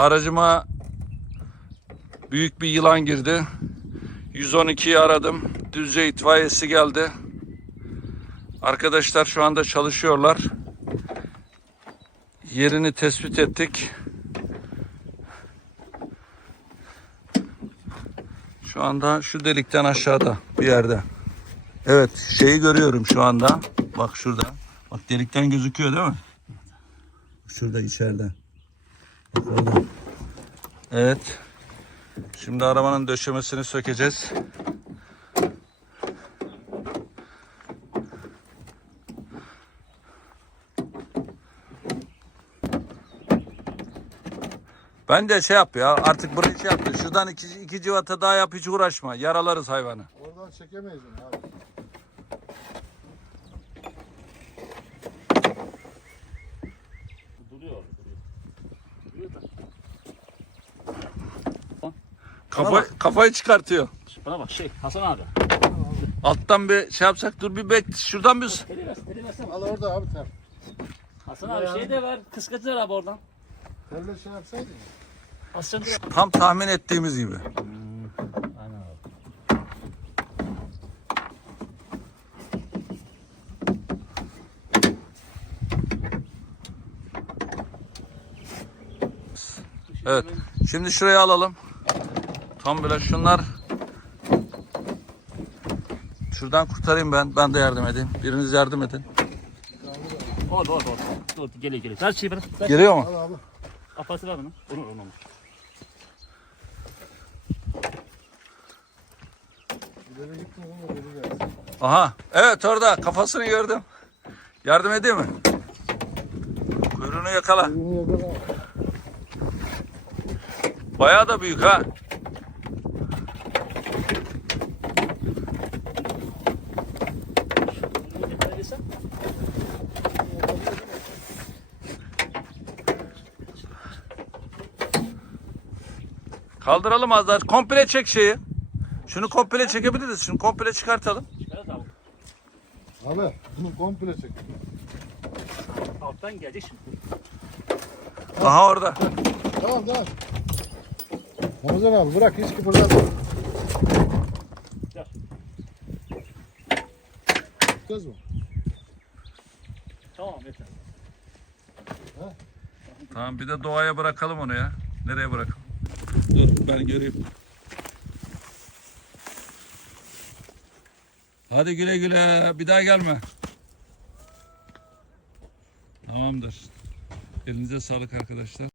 Aracıma büyük bir yılan girdi. 112'yi aradım. Düzce itfaiyesi geldi. Arkadaşlar şu anda çalışıyorlar. Yerini tespit ettik. Şu anda şu delikten aşağıda bir yerde. Evet şeyi görüyorum şu anda. Bak şurada. Bak delikten gözüküyor değil mi? Şurada içeride. Evet. Şimdi arabanın döşemesini sökeceğiz. Ben de şey yap ya artık burayı şey yaptı. Şuradan iki, iki civata daha yap hiç uğraşma. Yaralarız hayvanı. Oradan çekemeyiz onu abi. Kafa, kafayı çıkartıyor. Bana bak şey Hasan abi. Alttan bir şey yapsak dur bir bek. Şuradan bir Teli ver, teli versene. Al orada abi ter. Hasan abi şey de ver, kıskacı ver abi oradan. Terle şey yapsaydın. ya. Tam tahmin ettiğimiz gibi. Aynen abi. Evet. Şimdi şuraya alalım. Tam böyle şunlar. Şuradan kurtarayım ben. Ben de yardım edeyim. Biriniz yardım edin. Orada orada orada. Dur geliyor geliyor. Ver şeyi bana. Ver. Geliyor mu? Al abi. Aparatı ver bana. Onu onu. Aha. Evet orada. Kafasını gördüm. Yardım edeyim mi? Kuyruğunu yakala. Birini yakala. Bayağı da büyük ha. Kaldıralım az daha. Komple çek şeyi. Şunu komple çekebiliriz. Şunu komple çıkartalım. Abi. Abi bunu komple çek. Alttan gelecek şimdi. Aha orada. Tamam tamam. Ramazan abi bırak hiç kıpırdatma. Gel. Göz mü? Tamam yeter. Tamam bir de doğaya bırakalım onu ya. Nereye bırakalım? Dur ben göreyim. Hadi güle güle. Bir daha gelme. Tamamdır. Elinize sağlık arkadaşlar.